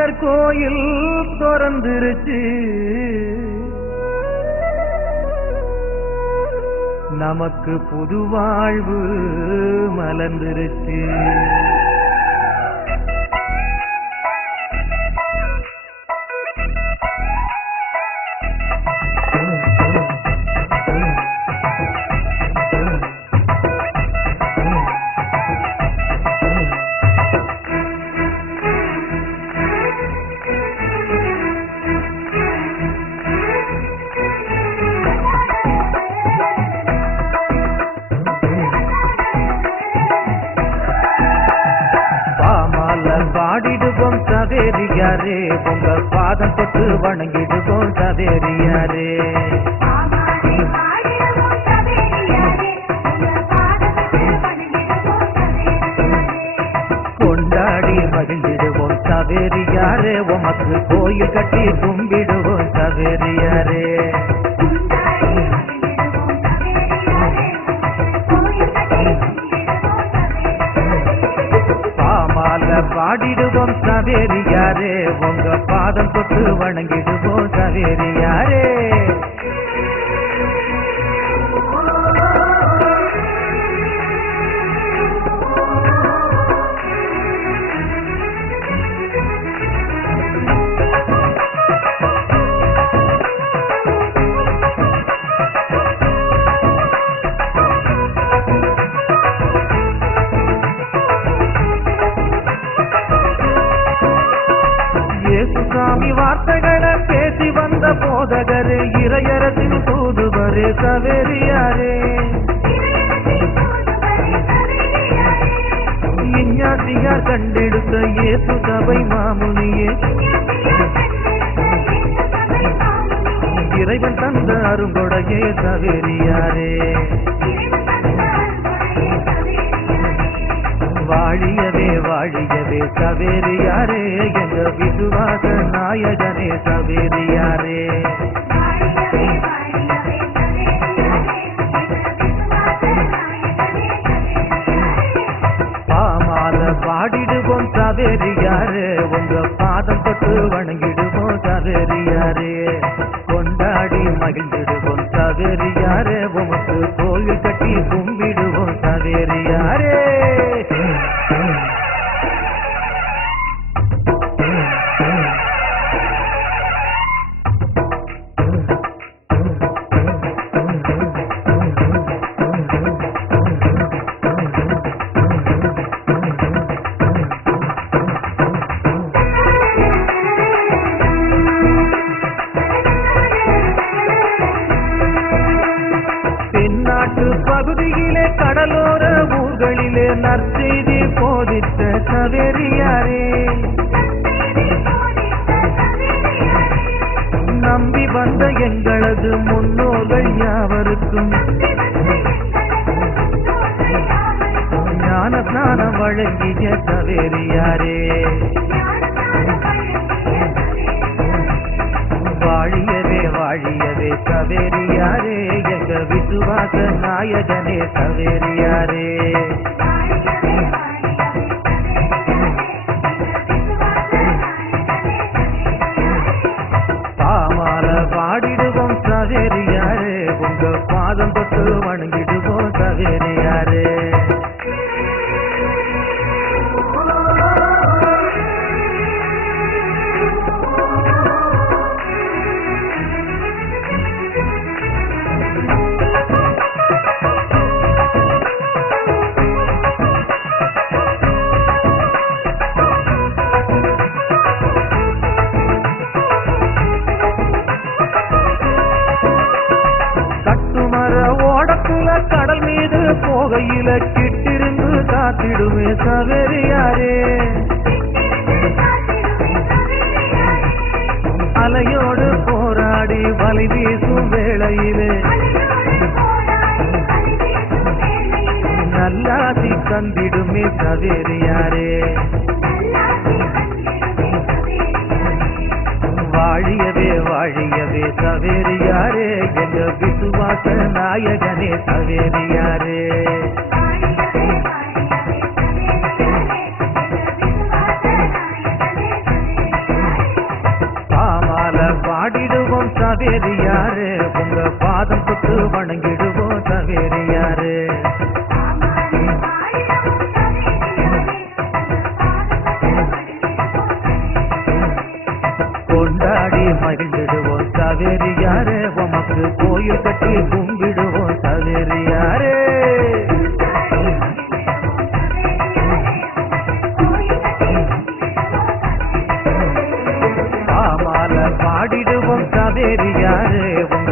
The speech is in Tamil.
கந்தர் கோயில் திறந்துருச்சு, நமக்கு புது வாழ்வு மலர்ந்துருச்சு. பாடிடுவோம் சவேரியாரே, உங்க பாதம் தொட்டு வணங்கிடுவோம் சவேரியாரே. கொண்டாடி மகிழ்ந்திடுவோம் சவேரியாரே, உமக்கு கோயில் கட்டி கும்பிடுவோம் சவேரியாரே. பாடிடுவோம் சவேரியாரே, உங்க பாதம் தொட்டு வணங்கிடுவோம் சவேரியாரே. சாமி வார்த்தைகளை பேசி வந்த போதகரே, இறையரசின் தூதுவரே சவேரியாரே. இஞ்ஞாசியார் கண்டெடுத்த இயேசு சபை மாமுனியே, இறைவன் தந்த அருங்கொடையே சவேரியாரே. வாழியவே வாழியவே சவேரியாரே, எங்க விசுவாச நாயகனே சவேரியாரே. பாமால பாடிடுவோம் சவேரியாரே, உங்க பாதம் தொட்டு வணங்கிடுவோம் சவேரியாரே. கொண்டாடி மகிழ்ந்திடுவோம் சவேரியாரே, உமக்கு கோயில் கட்டி கும்பிடுவோம் சவேரியாரே. தென்னாட்டு பகுதியிலே கடலோர ஊர்களிலே நற்செய்தி போதித்த சவேரியாரே. நம்பி வந்த எங்களது முன்னோர்கள் யாவருக்கும் ஞானஸ்நானம் வழங்கிய சவேரியாரே. வாழியவே வாழியவே சவேரியாரே, எங்க விசுவாச நாயகனே சவேரியாரே. பாமால பாடிடுவோம் சவேரியாரே, உங்க பாதம் தொட்டு வணங்கிடுவோம் சவேரியாரே. கடல் மீது போகையில கிட்டிருந்து காத்திடுவே சவேரியாரே. அலையோடு போராடி வலை வீசும் வேளையிலே நல்லாசி தந்திடுமே சவேரியாரே. வாழியவே வாழியவே சவேரியாரே, எங்க விசுவாச நாயகனே சவேரியாரே. சவேரியாரே உங்க பாதம் தொட்டு வணங்கிடுவோம் சவேரியாரே கொண்டாடி மகிழ்ந்திடுவோம் சவேரியாரே உமக்கு கோயில் கட்டி கும்பிடுவோம் சவேரியாரே பாமால பாடிடுவோம் சவேரியாரே உங்க